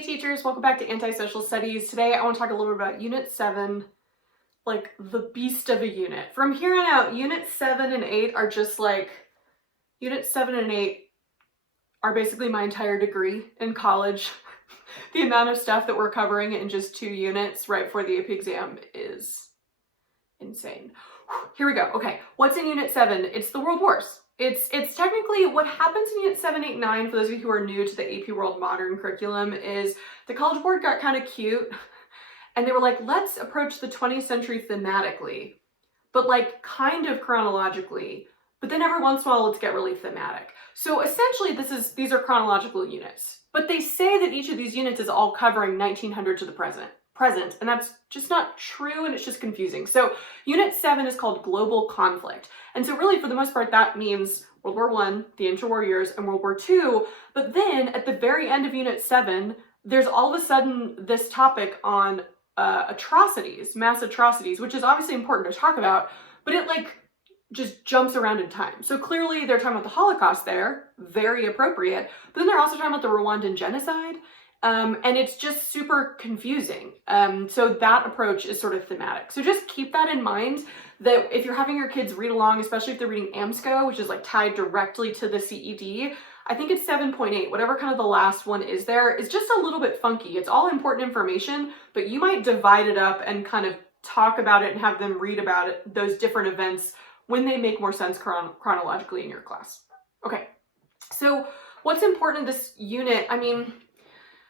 Hey teachers, welcome back to Anti-Social Studies. Today I want to talk a little bit about Unit 7, like the beast of a unit. From here on out, Unit 7 and 8 are just like, Unit 7 and 8 are basically my entire degree in college. The amount of stuff that we're covering in just 2 units right before the AP exam is insane. Here we go. Okay, what's in Unit 7? It's the World Wars. It's technically what happens in Unit 7, 8, 9, for those of you who are new to the AP World Modern curriculum, is the College Board got kind of cute and they were like, let's approach the 20th century thematically, but like kind of chronologically, but then every once in a while let's get really thematic. So essentially these are chronological units, but they say that each of these units is all covering 1900 to the present, and that's just not true, and it's just confusing. So Unit 7 is called Global Conflict, and so really for the most part that means World War I, the interwar years, and World War II, but then at the very end of Unit 7, there's all of a sudden this topic on atrocities, mass atrocities, which is obviously important to talk about, but it like just jumps around in time. So clearly they're talking about the Holocaust there, very appropriate, but then they're also talking about the Rwandan genocide, and it's just super confusing. So that approach is sort of thematic. So just keep that in mind, that if you're having your kids read along, especially if they're reading AMSCO, which is like tied directly to the CED, I think it's 7.8, whatever kind of the last one is there, is just a little bit funky. It's all important information, but you might divide it up and kind of talk about it and have them read about it, those different events, when they make more sense chronologically in your class. Okay, so what's important in this unit, I mean,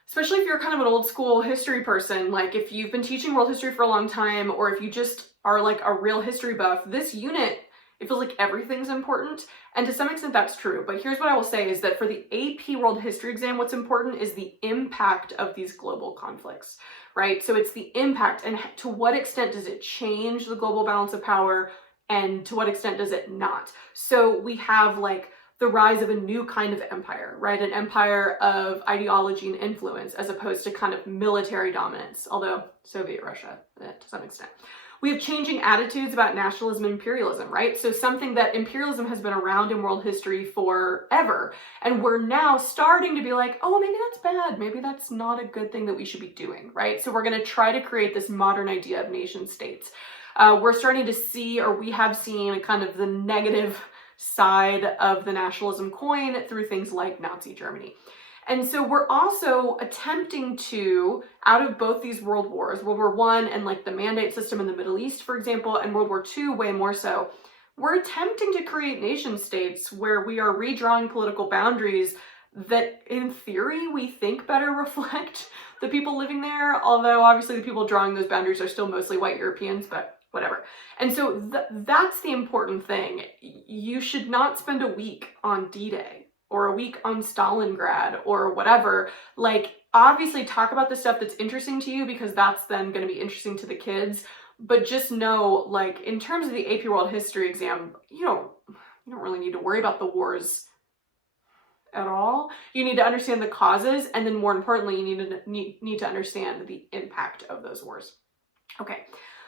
especially if you're kind of an old school history person, like if you've been teaching world history for a long time, or if you just are like a real history buff, this unit, it feels like everything's important. And to some extent that's true. But here's what I will say is that for the AP World History exam, what's important is the impact of these global conflicts, right? So it's the impact, and to what extent does it change the global balance of power, and to what extent does it not? So we have like the rise of a new kind of empire, right? An empire of ideology and influence as opposed to kind of military dominance, although Soviet Russia to some extent. We have changing attitudes about nationalism and imperialism, right? So something that imperialism has been around in world history forever, and we're now starting to be like, oh, maybe that's bad. Maybe that's not a good thing that we should be doing, right? So we're gonna try to create this modern idea of nation states. We're starting to see, or we have seen, kind of the negative side of the nationalism coin through things like Nazi Germany. And so we're also attempting to, out of both these world wars, World War I and like the mandate system in the Middle East, for example, and World War II way more so, we're attempting to create nation states where we are redrawing political boundaries that in theory we think better reflect the people living there, although obviously the people drawing those boundaries are still mostly white Europeans, but whatever. And so that's the important thing. You should not spend a week on D-Day or a week on Stalingrad or whatever. Like, obviously talk about the stuff that's interesting to you, because that's then going to be interesting to the kids. But just know, like, in terms of the AP World History exam, you don't really need to worry about the wars at all. You need to understand the causes, and then more importantly, you need to understand the impact of those wars. Okay.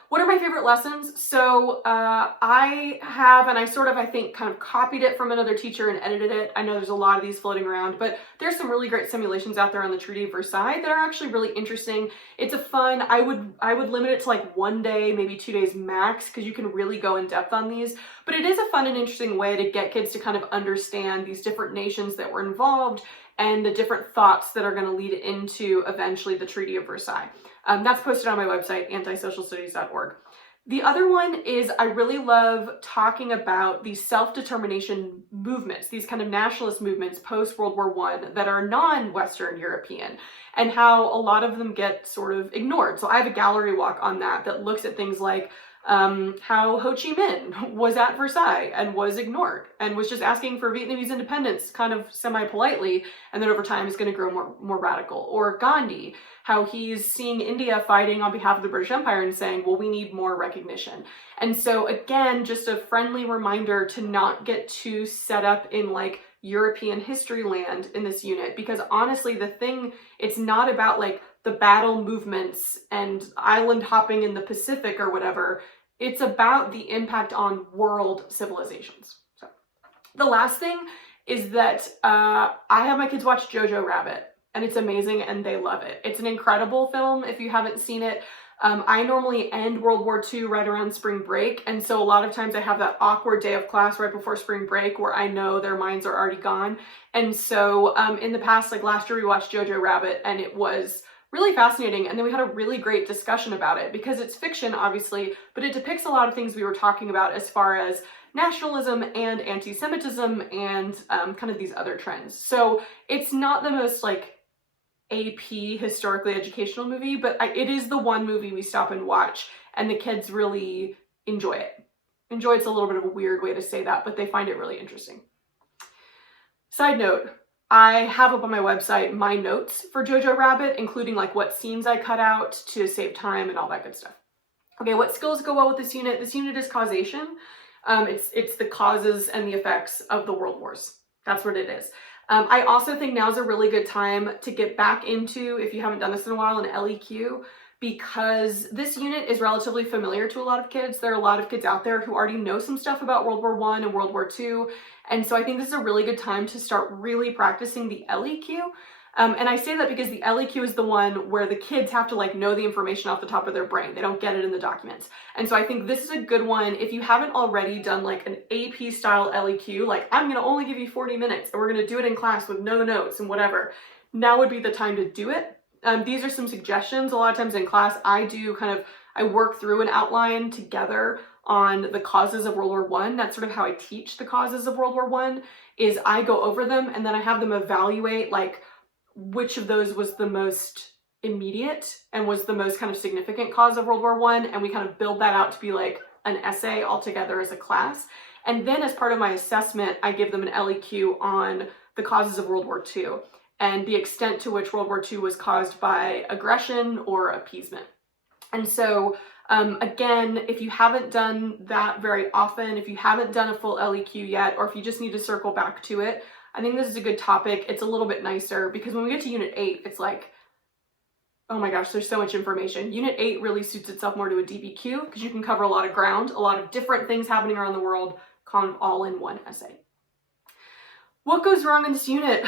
What are my favorite lessons? So I have, and I think kind of copied it from another teacher and edited it. I know there's a lot of these floating around, but there's some really great simulations out there on the Treaty of Versailles that are actually really interesting. It's a fun, I would limit it to like 1 day, maybe 2 days max, because you can really go in depth on these. But it is a fun and interesting way to get kids to kind of understand these different nations that were involved and the different thoughts that are going to lead into eventually the Treaty of Versailles. That's posted on my website, antisocialstudies.org. The other one is I really love talking about these self-determination movements, these kind of nationalist movements post-World War I that are non-Western European, and how a lot of them get sort of ignored. So I have a gallery walk on that looks at things like how Ho Chi Minh was at Versailles and was ignored and was just asking for Vietnamese independence kind of semi-politely, and then over time is going to grow more radical. Or Gandhi, how he's seeing India fighting on behalf of the British Empire and saying, well, we need more recognition. And so again, just a friendly reminder to not get too set up in like European history land in this unit, because honestly, it's not about like the battle movements and island hopping in the Pacific or whatever. It's about the impact on world civilizations. So the last thing is that I have my kids watch Jojo Rabbit. and it's amazing and they love it. It's an incredible film if you haven't seen it. I normally end World War II right around spring break, and so a lot of times I have that awkward day of class right before spring break where I know their minds are already gone. And so in the past, like last year we watched Jojo Rabbit, and it was really fascinating, and then we had a really great discussion about it because it's fiction, obviously, but it depicts a lot of things we were talking about as far as nationalism and anti-Semitism and kind of these other trends. So it's not the most like AP historically educational movie, but it is the one movie we stop and watch, and the kids really enjoy it. Enjoy, it's a little bit of a weird way to say that, but they find it really interesting. Side note, I have up on my website my notes for Jojo Rabbit, including like what scenes I cut out to save time and all that good stuff. Okay, what skills go well with this unit? This unit is causation. It's the causes and the effects of the world wars. That's what it is. I also think now is a really good time to get back into, if you haven't done this in a while, an LEQ, because this unit is relatively familiar to a lot of kids. There are a lot of kids out there who already know some stuff about World War I and World War II, and so I think this is a really good time to start really practicing the LEQ. And I say that because the LEQ is the one where the kids have to like know the information off the top of their brain. They don't get it in the documents. And so I think this is a good one. If you haven't already done like an AP style LEQ, like I'm gonna only give you 40 minutes and we're gonna do it in class with no notes and whatever, now would be the time to do it. These are some suggestions. A lot of times in class, I work through an outline together on the causes of World War I. That's sort of how I teach the causes of World War I, is I go over them and then I have them evaluate like which of those was the most immediate and was the most kind of significant cause of World War I, and we kind of build that out to be like an essay all together as a class. And then as part of my assessment, I give them an LEQ on the causes of World War II and the extent to which World War II was caused by aggression or appeasement. And so again, if you haven't done that very often, if you haven't done a full LEQ yet, or if you just need to circle back to it, I think this is a good topic. It's a little bit nicer because when we get to Unit 8, it's like, oh my gosh, there's so much information. Unit 8 really suits itself more to a DBQ because you can cover a lot of ground, a lot of different things happening around the world, kind of all in one essay. What goes wrong in this unit?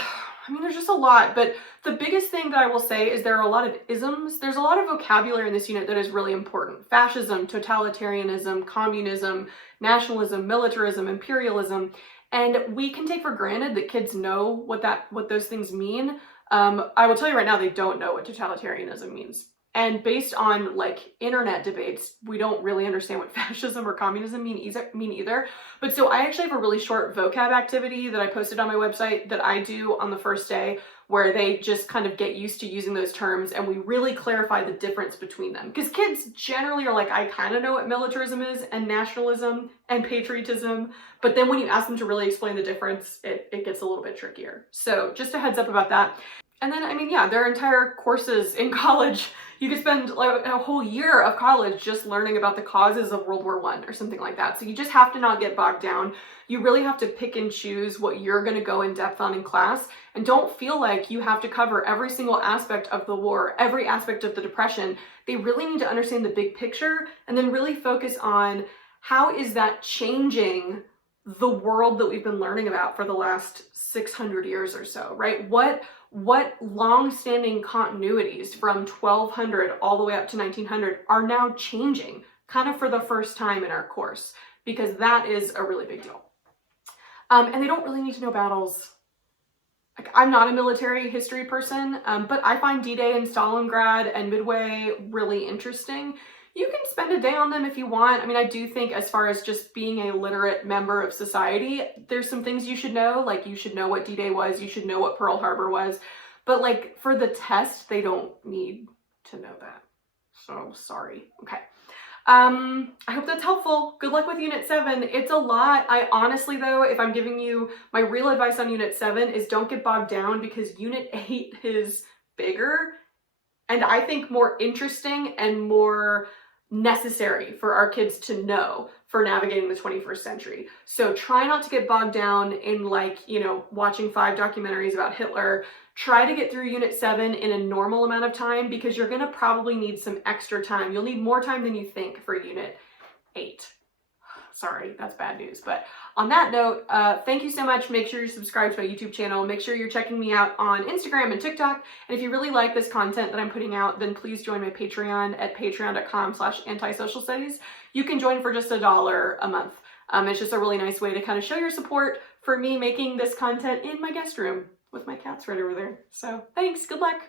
I mean, there's just a lot, but the biggest thing that I will say is there are a lot of isms. There's a lot of vocabulary in this unit that is really important. Fascism, totalitarianism, communism, nationalism, militarism, imperialism. And we can take for granted that kids know what those things mean. I will tell you right now, they don't know what totalitarianism means. And based on like internet debates, we don't really understand what fascism or communism mean either. But so I actually have a really short vocab activity that I posted on my website that I do on the first day, where they just kind of get used to using those terms and we really clarify the difference between them. Because kids generally are like, I kind of know what militarism is and nationalism and patriotism, but then when you ask them to really explain the difference, it gets a little bit trickier. So just a heads up about that. And then, I mean, yeah, there are entire courses in college. You could spend like a whole year of college just learning about the causes of World War I or something like that. So you just have to not get bogged down. You really have to pick and choose what you're going to go in depth on in class, and don't feel like you have to cover every single aspect of the war, every aspect of the Depression. They really need to understand the big picture and then really focus on how is that changing the world that we've been learning about for the last 600 years or so, right? What long-standing continuities from 1200 all the way up to 1900 are now changing kind of for the first time in our course, because that is a really big deal. And they don't really need to know battles. Like, I'm not a military history person, but I find D-Day and Stalingrad and Midway really interesting. You can spend a day on them if you want. I mean, I do think as far as just being a literate member of society, there's some things you should know. Like, you should know what D-Day was, you should know what Pearl Harbor was. But like for the test, they don't need to know that. So sorry. Okay. I hope that's helpful. Good luck with Unit 7. It's a lot. I honestly though, if I'm giving you my real advice on Unit 7 is don't get bogged down, because Unit 8 is bigger and I think more interesting and more necessary for our kids to know for navigating the 21st century. So try not to get bogged down in like, you know, watching 5 documentaries about Hitler. Try to get through Unit 7 in a normal amount of time, because you're gonna probably need some extra time. You'll need more time than you think for Unit 8. sorry, that's bad news. But on that note, thank you so much. Make sure you're subscribed to my YouTube channel. Make sure you're checking me out on Instagram and TikTok. And if you really like this content that I'm putting out, then please join my Patreon at patreon.com/antisocialstudies. You can join for just $1 a month. It's just a really nice way to kind of show your support for me making this content in my guest room with my cats right over there. So thanks, good luck.